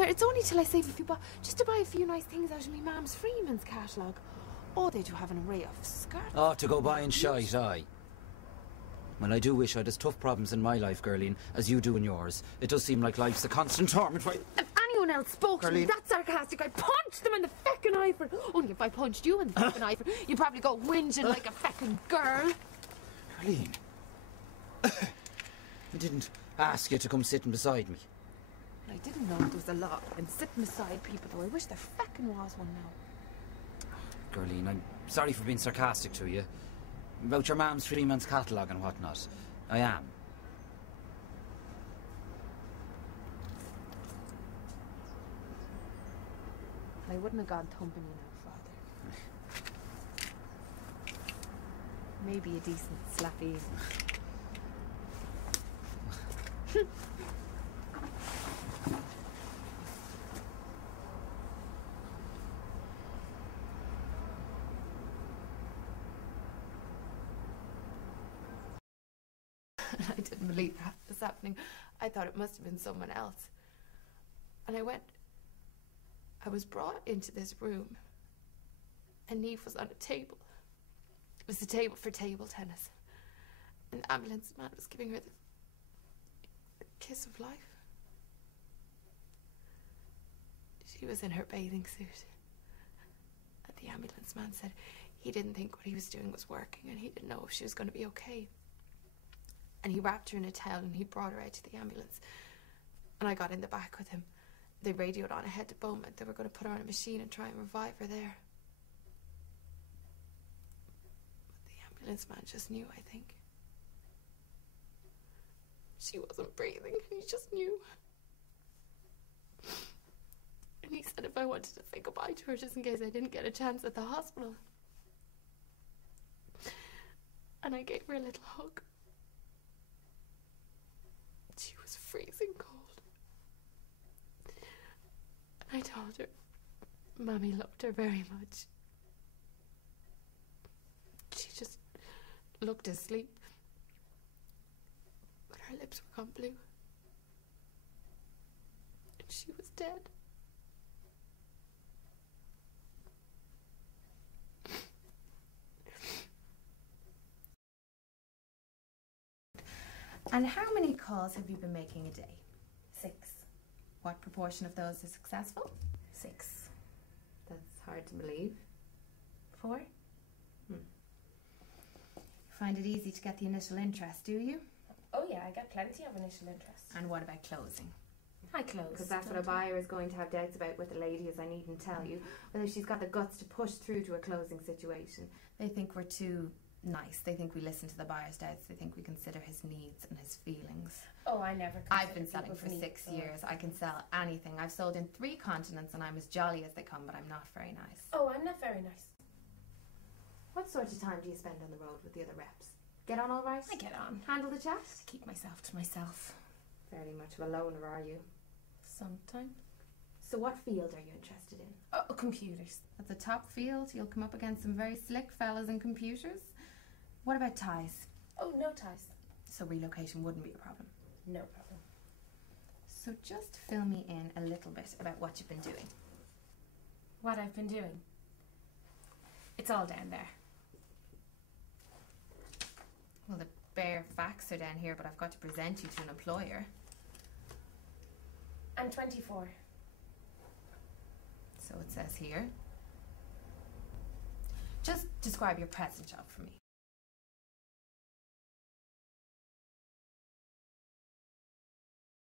It's only till I save a few bucks just to buy a few nice things out of me mum's Freeman's catalogue. Oh, they do have an array of skirts. Oh, to go buying shite, aye. Well, I do wish I'd as tough problems in my life, Gerline, as you do in yours. It does seem like life's a constant torment. If anyone else spoke to me that sarcastic, I'd punch them in the feckin' eye for it. Only if I punched you in the feckin' eye for it, you'd probably go whinging like a feckin' girl. Gerline, I didn't ask you to come sitting beside me. I didn't know there was a lot in sitting beside people, though. I wish there feckin' was one now. Gerline, I'm sorry for being sarcastic to you. About your mum's Freeman's catalogue and whatnot. I am. I wouldn't have gone thumping you now, Father. Maybe a decent slappy. I didn't believe that was happening. I thought it must have been someone else. And I was brought into this room, and Neve was on a table. It was the table for table tennis. And the ambulance man was giving her the kiss of life. She was in her bathing suit. And the ambulance man said he didn't think what he was doing was working, and he didn't know if she was going to be okay. And he wrapped her in a towel and he brought her out to the ambulance. And I got in the back with him. They radioed on ahead to Beaumont. They were going to put her on a machine and try and revive her there. But the ambulance man just knew, I think. She wasn't breathing. He just knew. And he said if I wanted to say goodbye to her just in case I didn't get a chance at the hospital. And I gave her a little hug. She was freezing cold. And I told her Mummy loved her very much. She just looked asleep. But her lips were gone blue. And she was dead. And how many calls have you been making a day? 6. What proportion of those are successful? 6. That's hard to believe. 4. You find it easy to get the initial interest, do you? Oh yeah, I get plenty of initial interest. And what about closing? I close. Because that's what a buyer is going to have doubts about with the lady, as I needn't tell you. Whether she's got the guts to push through to a closing situation. They think we're too nice. They think we listen to the buyer's doubts. They think we consider his needs and his feelings. Oh, I never I've been selling for 6 years. I can sell anything. I've sold in 3 continents and I'm as jolly as they come, but I'm not very nice. Oh, I'm not very nice. What sort of time do you spend on the road with the other reps? Get on all right? I get on. Handle the chat? Keep myself to myself. Fairly much of a loner, are you? Sometimes. So what field are you interested in? Oh, computers. That's a top field. You'll come up against some very slick fellas in computers. What about ties? Oh, no ties. So relocation wouldn't be a problem? No problem. So just fill me in a little bit about what you've been doing. What I've been doing? It's all down there. Well, the bare facts are down here, but I've got to present you to an employer. I'm 24. So it says here. Just describe your present job for me.